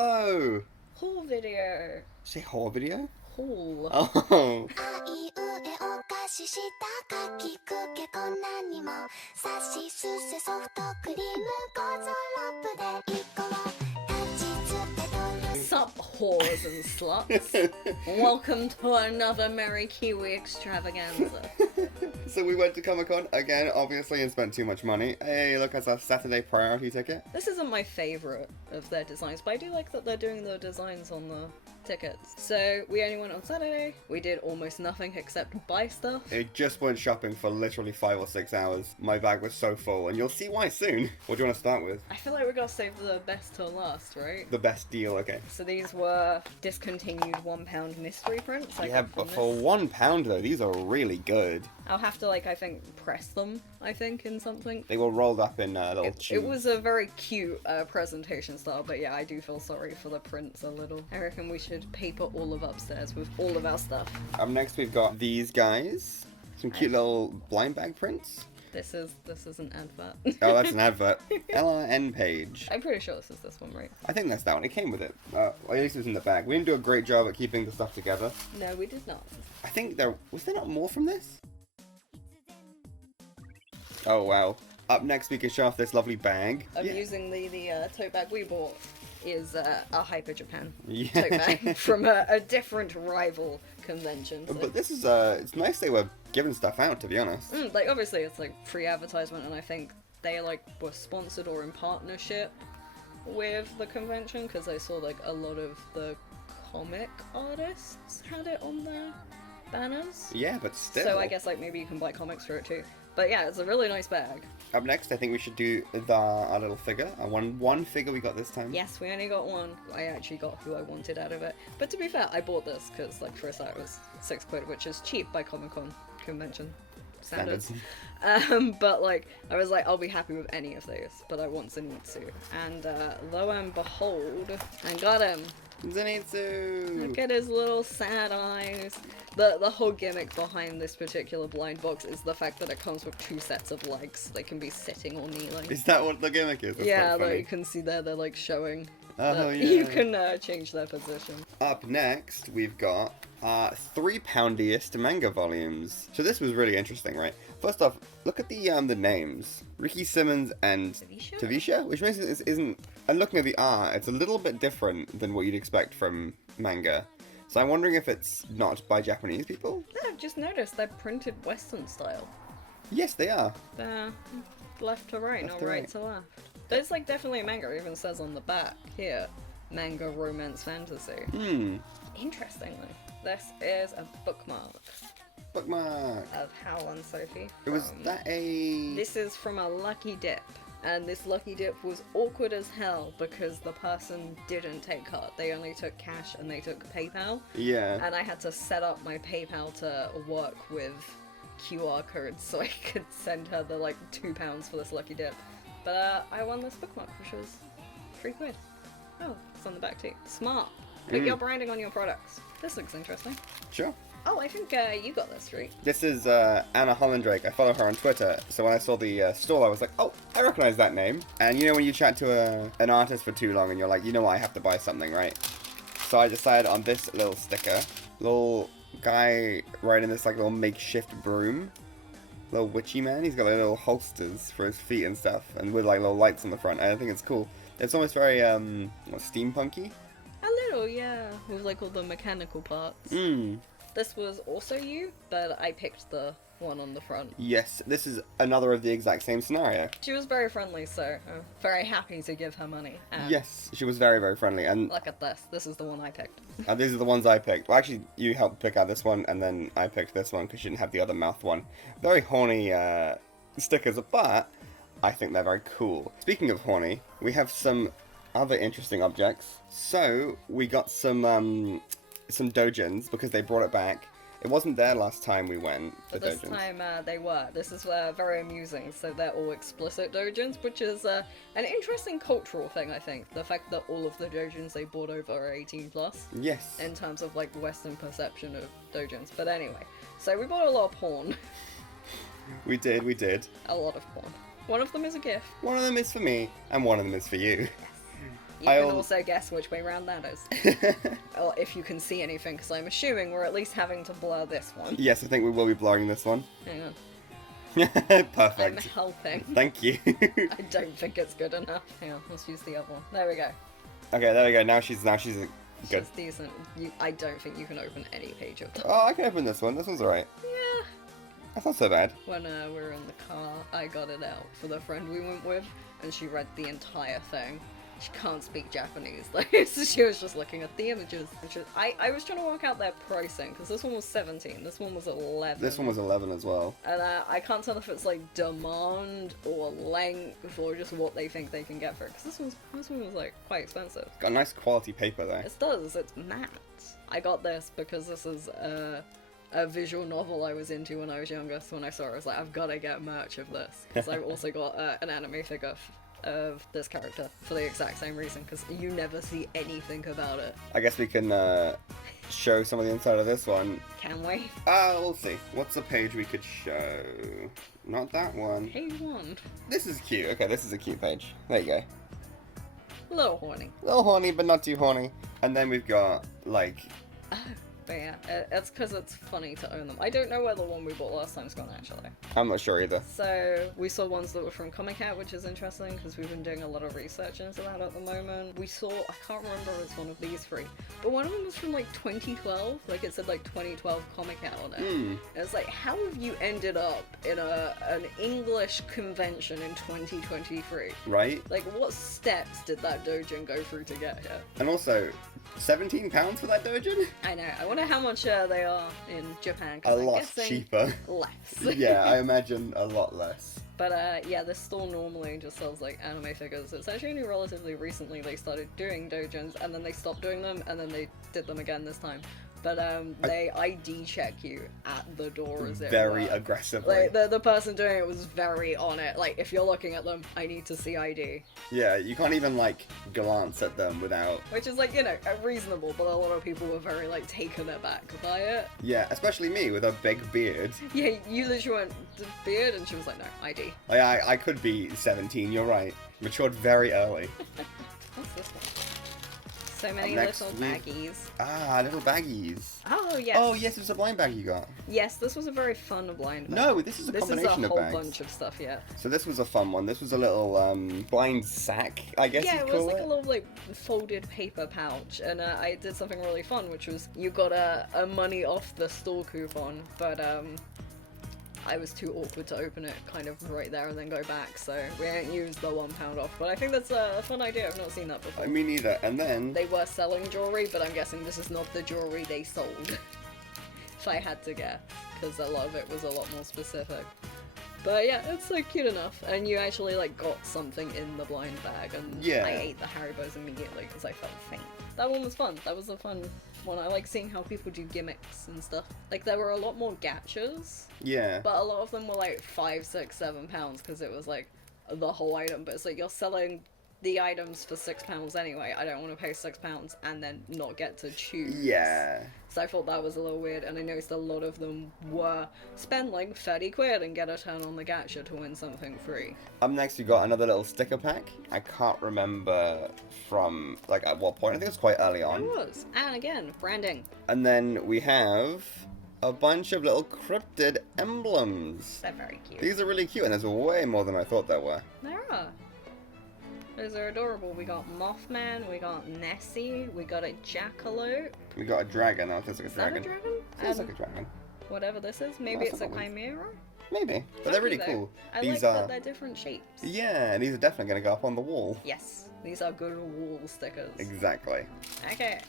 Hello! Haul video. Say horror video? Haul. Oh! あいうえお菓子したかきくけこんなにもさしすせソフトクリームゴゾロップで一個を立ちつてとる Sup, whores and sluts. Welcome to another MerriKiwi extravaganza. So we went to Comic-Con again, obviously, and spent too much money. Hey, look, it's our Saturday priority ticket. This isn't my favourite of their designs, but I do like that they're doing the designs on the tickets. So we only went on Saturday. We did almost nothing except buy stuff. I just went shopping for literally 5 or 6 hours. My bag was so full, and you'll see why soon. What do you want to start with? I feel like we gotta save the best till last, right? The best deal, okay. So these were discontinued £1 mystery prints. I Yeah, got from but for this. £1 though, these are really good. I'll have to, I think, press them, in something. They were rolled up in little tubes. It was a very cute presentation style, but yeah, I do feel sorry for the prints a little. I reckon we should paper all of upstairs with all of our stuff. Up next we've got these guys. Some cute little blind bag prints. This is an advert. Oh, that's an advert. LRN page. I'm pretty sure this is this one, right? I think that's that one. It came with it. At least it was in the bag. We didn't do a great job at keeping the stuff together. No, we did not. I think was there not more from this? Oh wow. Up next we can show off this lovely bag. I'm Yeah. using the tote bag we bought is a Hyper Japan Yeah. tote bag from a different rival convention. So. But this is it's nice they were giving stuff out, to be honest. Obviously it's free advertisement, and I think they were sponsored or in partnership with the convention, because I saw a lot of the comic artists had it on their banners. Yeah, but still. So I guess maybe you can buy comics for it too. But yeah, it's a really nice bag. Up next, I think we should do our little figure. One figure we got this time. Yes, we only got one. I actually got who I wanted out of it. But to be fair, I bought this because for a start it was £6, which is cheap by Comic-Con convention standards. But I was I'll be happy with any of these, but I want Zenitsu. And lo and behold, I got him. Zenitsu! Look at his little sad eyes. The whole gimmick behind this particular blind box is the fact that it comes with 2 sets of legs. They can be sitting or kneeling. Is that what the gimmick is? That's Yeah, quite funny. you can see there, they're showing Oh, that yeah. you can change their position. Up next, we've got £3-iest manga volumes. So this was really interesting, right? First off, look at the names. Ricky Simmons and Tavisha? Tavisha, which means it isn't... And looking at the art, it's a little bit different than what you'd expect from manga. So I'm wondering if it's not by Japanese people? Yeah, I've just noticed they're printed Western style. Yes, they are. They're left to right, Left not to right right. to left. There's definitely a manga. It even says on the back here, manga romance fantasy. Interestingly, this is a bookmark Bookmark. of Hal and Sophie. Was that a... This is from a lucky dip. And this lucky dip was awkward as hell because the person didn't take card. They only took cash and they took PayPal. Yeah. And I had to set up my PayPal to work with QR codes so I could send her the £2 for this lucky dip. But I won this bookmark, which was £3. Oh, it's on the back too. Smart. Put your branding on your products. This looks interesting. Sure. Oh, I think you got this, right? This is Anna Hollandrake. I follow her on Twitter, so when I saw the stall, I was like, oh, I recognize that name. And when you chat to an artist for too long and you're like, you know what, I have to buy something, right? So I decided on this little sticker. Little guy riding this little makeshift broom. Little witchy man. He's got little holsters for his feet and stuff, and with little lights on the front. And I think it's cool. It's almost very steampunky. A little, yeah. With all the mechanical parts. This was also you, but I picked the one on the front. Yes, this is another of the exact same scenario. She was very friendly, so I'm very happy to give her money. And Yes, she was very, very friendly. And look at this. This is the one I picked. these are the ones I picked. Well, actually, you helped pick out this one, and then I picked this one because you didn't have the other mouth one. Very horny stickers, but I think they're very cool. Speaking of horny, we have some other interesting objects. So, we got some dojins because they brought it back. It wasn't there last time we went, the But this dojins. time they were. This is very amusing, so they're all explicit dojins, which is an interesting cultural thing, I think. The fact that all of the dojins they brought over are 18 plus. Yes. In terms of Western perception of dojins. But anyway, so we bought a lot of porn. We did. A lot of porn. One of them is a gift. One of them is for me, and one of them is for you. You can also guess which way round that is. Or if you can see anything, because I'm assuming we're at least having to blur this one. Yes, I think we will be blurring this one. Hang on. Perfect. I'm helping. Thank you. I don't think it's good enough. Hang on, let's use the other one. There we go. Okay, there we go. Now she's good. She's decent. I don't think you can open any page of that. Oh, I can open this one. This one's alright. Yeah. That's not so bad. When we were in the car, I got it out for the friend we went with, and she read the entire thing. She can't speak Japanese, like, so she was just looking at the images. I was trying to work out their pricing, because this one was 17, this one was 11. This one was 11 as well. And I can't tell if it's like demand or length or just what they think they can get for it, because this one was like quite expensive. Got a nice quality paper though. It does, it's matte. I got this because this is a visual novel I was into when I was younger, so when I saw it I was like, I've gotta get merch of this. Because I've also got an anime figure of this character for the exact same reason, because you never see anything about it. I guess we can show some of the inside of this one. Can we? We'll see. What's the page we could show? Not that one. Page 1. This is cute. Okay, this is a cute page. There you go. A little horny. A little horny, but not too horny. And then we've got, like... But yeah, it's because it's funny to own them. I don't know where the one we bought last time's gone, actually. I'm not sure either. So, we saw ones that were from Comic Cat, which is interesting, because we've been doing a lot of research into that at the moment. We saw, I can't remember if it's one of these three, but one of them was from, like, 2012. Like, it said, like, 2012 Comic Cat on it. And it's like, how have you ended up in an English convention in 2023? Right? Like, what steps did that doujin go through to get here? And also, £17 for that doujin? I know. I wonder how much they are in Japan. A lot cheaper. Less. Yeah, I imagine a lot less. But yeah, this store normally just sells like anime figures. It's actually only relatively recently they started doing doujins, and then they stopped doing them, and then they did them again this time. But they ID check you at the door as it very were. aggressively. Like the person doing it was very on it. Like, if you're looking at them, I need to see ID. Yeah, you can't even like glance at them without. Which is like, you know, reasonable, but a lot of people were very like taken aback by it. Yeah, especially me with a big beard. Yeah, you literally went, beard, and she was like, no, ID. Like, I could be 17, you're right. Matured very early. What's this one? So many next, little baggies. Little baggies. Oh, yes. Oh, yes, it's a blind bag you got. Yes, this was a very fun blind bag. No, this is a combination of bags. This is a whole bunch of stuff, yeah. So this was a fun one. This was a little blind sack, I guess you'd call it. Yeah, it was like a little like folded paper pouch, and I did something really fun, which was you got a money off the store coupon, but I was too awkward to open it kind of right there and then go back, so we didn't use the £1 off. But I think that's a fun idea. I've not seen that before. Me neither. And then they were selling jewelry, but I'm guessing this is not the jewelry they sold. If I had to guess, because a lot of it was a lot more specific. But yeah, it's like cute enough, and you actually like got something in the blind bag, and yeah. I ate the Haribos immediately because I felt faint. That one was fun. That was a fun one. I like seeing how people do gimmicks and stuff. Like, there were a lot more gachas. Yeah. But a lot of them were like £5, £6, £7 because it was like the whole item. But it's like you're selling the items for £6 anyway. I don't want to pay £6 and then not get to choose. Yeah. So I thought that was a little weird, and I noticed a lot of them were spend like 30 quid and get a turn on the gacha to win something free. Up next we got another little sticker pack. I can't remember from like at what point. I think it was quite early on. It was. And again, branding. And then we have a bunch of little cryptid emblems. They're very cute. These are really cute, and there's way more than I thought there were. There are. Those are adorable. We got Mothman, we got Nessie, we got a Jackalope. We got a dragon. Oh, it feels like a Is dragon. that a dragon? Feels like a dragon. Whatever this is. Maybe That's it's a not what we- chimera? Maybe, but they're really cool. I These like are. that they're different shapes. Yeah, and these are definitely going to go up on the wall. Yes, these are good wall stickers. Exactly. Okay.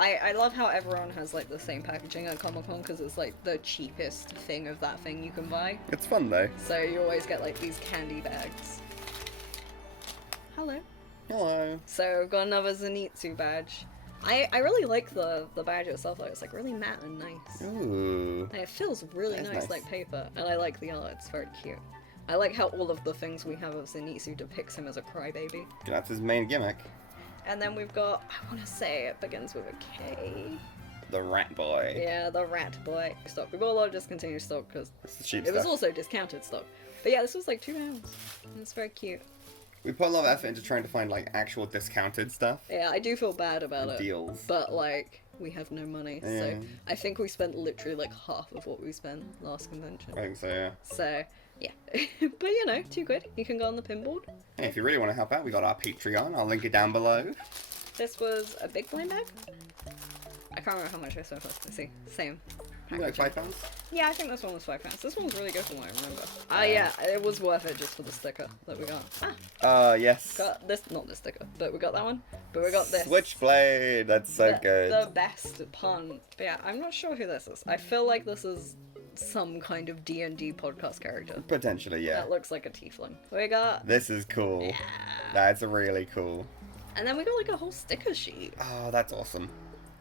I love how everyone has like the same packaging at Comic-Con because it's like the cheapest thing of that thing you can buy. It's fun though. So you always get like these candy bags. Hello. Hello. So I've got another Zenitsu badge. I really like the badge itself though. It's like really matte and nice. Ooh. And it feels really That is nice nice. like paper. And I like the art. It's very cute. I like how all of the things we have of Zenitsu depicts him as a crybaby. That's his main gimmick. And then we've got, I want to say it begins with a K. The rat boy. Yeah, the rat boy. Stock. We bought a lot of discontinued stock because It's the cheap it was stuff. also discounted stock. But yeah, this was like £2. It's very cute. We put a lot of effort into trying to find, like, actual discounted stuff. Yeah, I do feel bad about it. Deals. But, like, we have no money, Yeah. so I think we spent literally, like, half of what we spent last convention. I think so, yeah. So, yeah. But, you know, £2. You can go on the pinboard. Hey, if you really want to help out, we got our Patreon. I'll link it down below. This was a big blind bag. I can't remember how much I spent first. Let's see. Same. Maybe like £5. Yeah, I think this one was £5. This one's really good from what I remember. Yeah, it was worth it just for the sticker that we got. Yes. Got this, not this sticker, but we got that one. But we got this. Switchblade. That's so good. The best pun. But yeah, I'm not sure who this is. I feel like this is some kind of D&D podcast character. Potentially, yeah. That looks like a tiefling. We got... This is cool. Yeah. That's really cool. And then we got like a whole sticker sheet. Oh, that's awesome.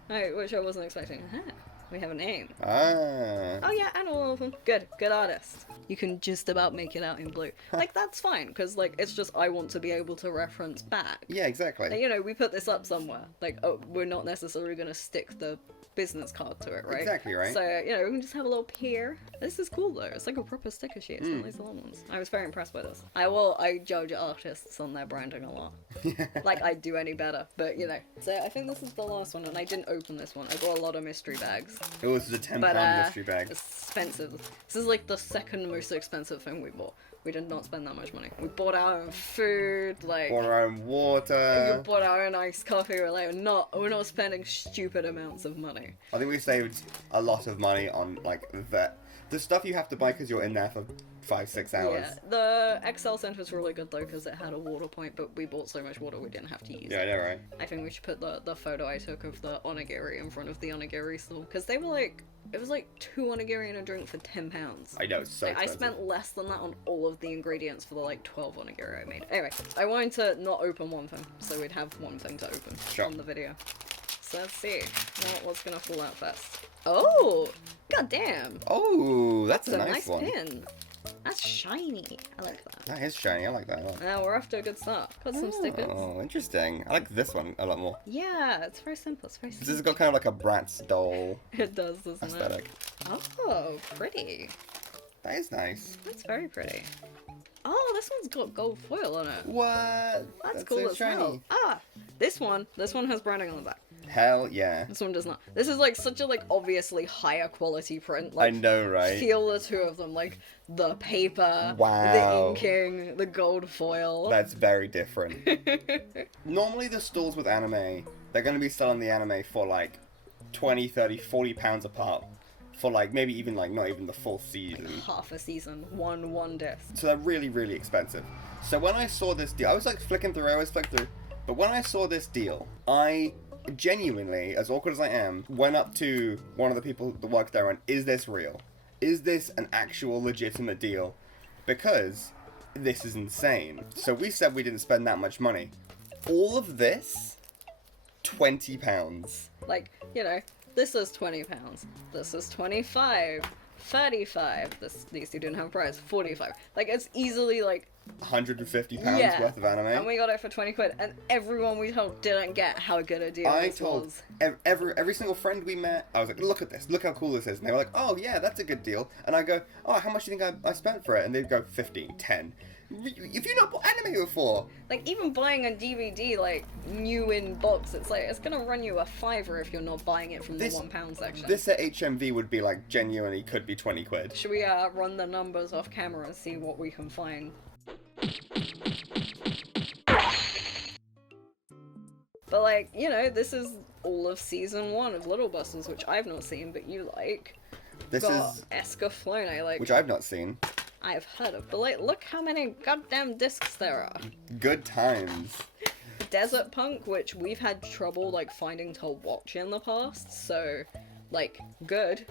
Which I wasn't expecting. We have a name. Ah. Oh yeah, and all of them. Good artist. You can just about make it out in blue. Like, that's fine, because, like, it's just I want to be able to reference back. Yeah, exactly. And, you know, we put this up somewhere. Like, oh, we're not necessarily going to stick the business card to it, right? Exactly, right. So, you know, we can just have a little peer. This is cool, though. It's like a proper sticker sheet. It's not like the long ones. I was very impressed by this. I judge artists on their branding a lot. Like, I'd do any better, but, you know. So, I think this is the last one, and I didn't open this one. I got a lot of mystery bags. It was a £10 mystery bag. It's expensive. This is like the second most expensive thing we bought. We did not spend that much money. We bought our own food, like... Bought our own water. We bought our own iced coffee. We're like, we're not spending stupid amounts of money. I think we saved a lot of money on, like, the stuff you have to buy because you're in there for 5-6 hours. Yeah, the Excel Center was really good though because it had a water point, but we bought so much water we didn't have to use Yeah, it. yeah, right. I think we should put the photo I took of the onigiri in front of the onigiri store because they were like, it was like 2 onigiri and a drink for £10. I know, it's so Like, I expensive. spent less than that on all of the ingredients for the like 12 onigiri I made. Anyway, I wanted to not open one thing, so we'd have one thing to open on the video. So let's see what's gonna fall out first. Oh, goddamn! Oh, that's a nice one. pin. That's shiny. I like that. That is shiny. I like that a lot. Now we're off to a good start. Got some stickers. Oh, interesting. I like this one a lot more. Yeah, it's very simple. It's very This simple. has got kind of like a Bratz doll It does, doesn't aesthetic. it? Oh, pretty. That is nice. That's very pretty. Oh, this one's got gold foil on it. What? That's cool so as shiny. hell. Ah, this one has branding on the back. Hell yeah. This one does not. This is like such a like obviously higher quality print. Like, I know, right? Feel the two of them, like the paper, Wow. the inking, the gold foil. That's very different. Normally the stalls with anime, they're going to be selling the anime for like 20, 30, 40 pounds a pop. For like maybe even like not even the full season. Half a season, one disc. So they're really, really expensive. So when I saw this deal, I was like flicking through, but when I saw this deal, I genuinely, as awkward as I am, went up to one of the people that worked there and, is this real? Is this an actual legitimate deal? Because this is insane. So we said we didn't spend that much money. All of this, £20. Like, you know, this is £20. This is 25, 35. These two didn't have a price. 45. Like, it's easily like £150 worth of anime. And we got it for 20 quid, and everyone we told didn't get how good a deal I this told was. every single friend we met, I was like, look at this, look how cool this is. And they were like, oh yeah, that's a good deal. And I go, oh, how much do you think I spent for it? And they'd go, 15, 10. If you not bought anime before. Like, even buying a DVD, like, new in box, it's like, it's gonna run you a £5 if you're not buying it from the £1 section. This at HMV would be like, genuinely could be 20 quid. Should we run the numbers off camera and see what we can find? But, like, you know, this is all of season 1 of Little Busters, which I've not seen, but you like. This got is Escaflowne, like, which I've not seen. I've heard of, but like, look how many goddamn discs there are. Good times. Desert Punk, which we've had trouble like finding to watch in the past, so like, good.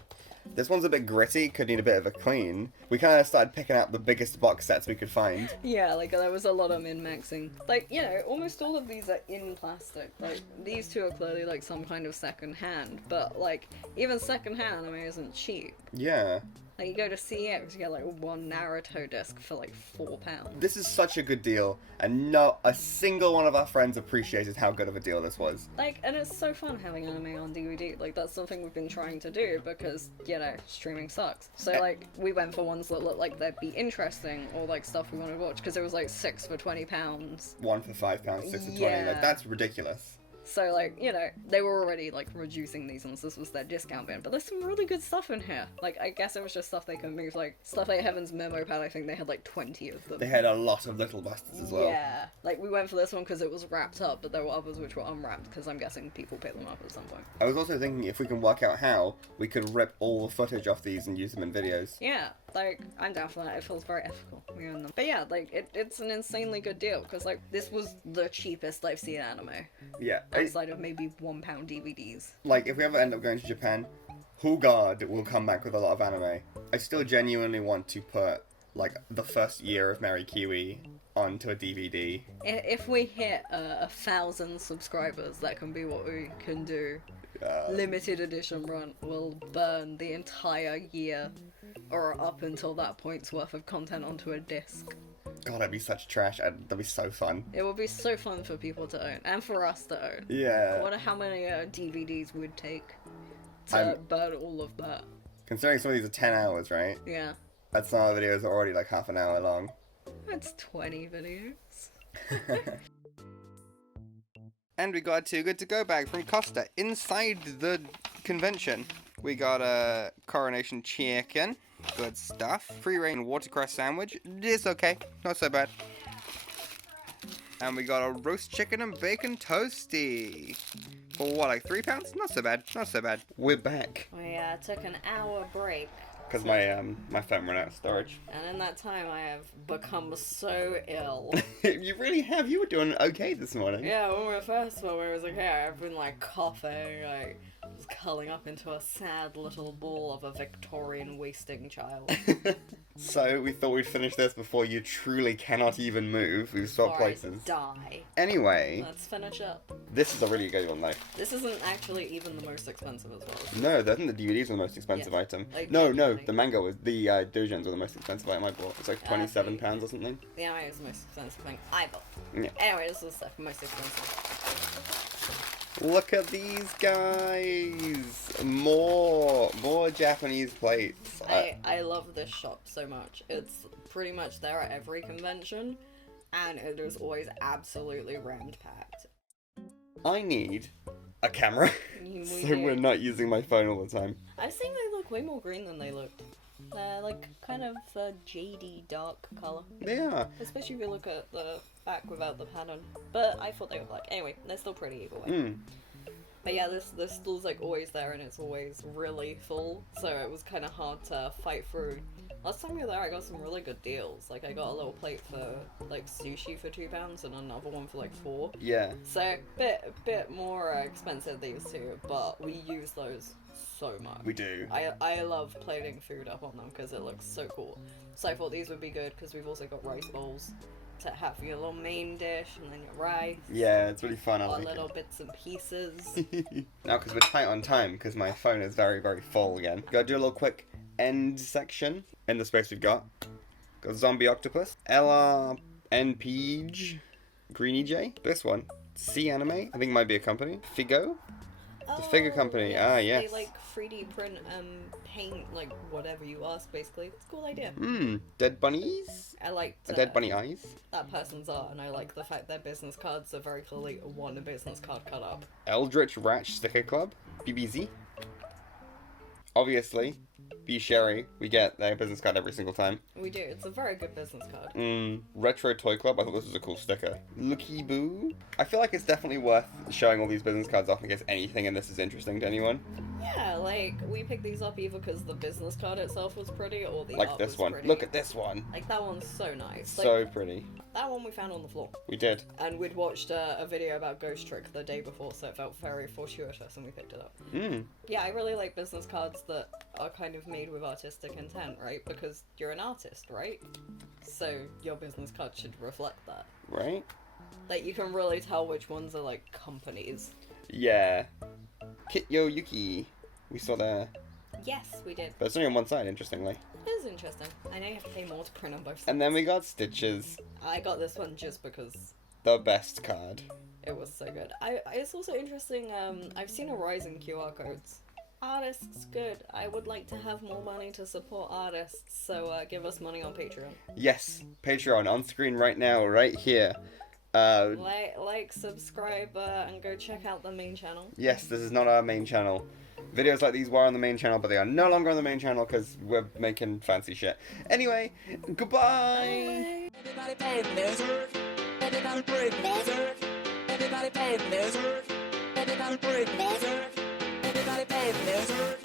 This one's a bit gritty, could need a bit of a clean. We kind of started picking out the biggest box sets we could find. Yeah, like there was a lot of min-maxing. Like, you know, almost all of these are in plastic. Like, these two are clearly like some kind of second hand, but like, even second hand anime isn't cheap. Yeah. Like, you go to CX, you get like one Naruto disc for like £4. This is such a good deal, and not a single one of our friends appreciated how good of a deal this was. Like, and it's so fun having anime on DVD. Like, that's something we've been trying to do because, you know, streaming sucks. So, like, we went for ones that look like they'd be interesting or, like, stuff we want to watch because it was, like, 6 for £20. One for £5, 6 for 20. Yeah. Like, that's ridiculous. So, like, you know, they were already, like, reducing these ones. This was their discount bin. But there's some really good stuff in here. Like, I guess it was just stuff they could move. Like, stuff like Heaven's Memo Pad, I think they had, like, 20 of them. They had a lot of little busters as well. Yeah. Like, we went for this one because it was wrapped up, but there were others which were unwrapped because I'm guessing people picked them up at some point. I was also thinking if we can work out how, we could rip all the footage off these and use them in videos. Yeah. Like, I'm down for that. It feels very ethical. We own them. But yeah, like, it's an insanely good deal because, like, this was the cheapest I've seen anime. Yeah. Outside of maybe £1 DVDs. Like, if we ever end up going to Japan, God will come back with a lot of anime. I still genuinely want to put, like, the first year of MerriKiwi onto a DVD. If we hit 1,000 subscribers, that can be what we can do. Limited edition run will burn the entire year, or up until that point's worth of content onto a disc. God, that'd be such trash. That'd be so fun. It would be so fun for people to own, and for us to own. Yeah. I wonder how many DVDs would take to burn all of that. Considering some of these are 10 hours, right? Yeah. And some of the videos are already like half an hour long. That's 20 videos. And we got a Too Good To Go bag from Costa inside the convention. We got a coronation chicken. Good stuff. Free reign watercress sandwich. It's okay. Not so bad. And we got a roast chicken and bacon toasty. For what, like £3? Not so bad. Not so bad. We're back. We took an hour break. Because my phone ran out of storage. And in that time, I have become so ill. You really have. You were doing okay this morning. Yeah, when we first when we was okay, I've been like coughing, like just curling up into a sad little ball of a Victorian wasting child. So we thought we'd finish this before you truly cannot even move. We've swapped Before I places. die. Anyway, Let's finish up. this is a really good one though. This isn't actually even the most expensive as well. No, I think the DVDs were the most expensive Yeah. item. Like, No, genuinely. the manga was the dojons were the most expensive item I bought. It's like £27 or something. The anime is the most expensive thing I bought. Yeah. Anyway, this is the most expensive. Look at these guys! More Japanese plates. I love this shop so much. It's pretty much there at every convention, and it is always absolutely rammed packed. I need a camera, so we're not using my phone all the time. I think they look way more green than they looked. They're like kind of a jadey dark colour. They are. Especially if you look at the back without the pattern. But I thought they were black. Anyway, they're still pretty either way. Mm. But yeah, this stall's like always there and it's always really full. So it was kind of hard to fight through. Last time we were there, I got some really good deals. Like I got a little plate for like sushi for £2 and another one for like £4. Yeah. So bit more expensive these two, but we use those so much. We do. I love plating food up on them because it looks so cool. So I thought these would be good because we've also got rice bowls to have your little main dish and then your rice. Yeah, it's really fun. I Our like little bits and pieces. it. Now, because we're tight on time, because my phone is very, very full again. Gotta do a little quick end section in the space we've got. Got Zombie Octopus, Ella N. Peach, Greenie J. This one, C Anime, I think it might be a company. Figo. The figure company, yes. They like 3D print paint like whatever you ask basically. It's a cool idea. Dead bunnies? I like Dead bunny eyes? that person's art and I like the fact their business cards are very clearly one business card cut up. Eldritch Ratch Sticker Club, BBZ. Obviously, B Sherry, we get their business card every single time. We do, it's a very good business card. Retro Toy Club, I thought this was a cool sticker. Looky Boo. I feel like it's definitely worth showing all these business cards off in case anything in this is interesting to anyone. Yeah, like, we picked these up either because the business card itself was pretty or the Like art this was one. pretty. Look at this one. Like, that one's so nice. So Like, pretty. that one we found on the floor. We did. And we'd watched a video about Ghost Trick the day before, so it felt very fortuitous and we picked it up. Yeah, I really like business cards that are kind of made with artistic intent, right? Because you're an artist, right? So your business card should reflect that. Right? Like, you can really tell which ones are, like, companies. Yeah. Kityo Yuki. We saw there. Yes, we did. But it's only on one side, interestingly. It is interesting. I know you have to pay more to print on both sides. And then we got Stitches, I got this one just because the best card. it was so good. It's also interesting, I've seen a rise in QR codes. Artists, good. I would like to have more money to support artists, so give us money on Patreon. Yes, Patreon on screen right now, right here. Like, subscribe, and go check out the main channel. Yes, this is not our main channel. Videos like these were on the main channel, but they are no longer on the main channel because we're making fancy shit. Anyway, goodbye! Everybody pay music. Everybody break music. Everybody pay music. Everybody break music. Everybody pay music.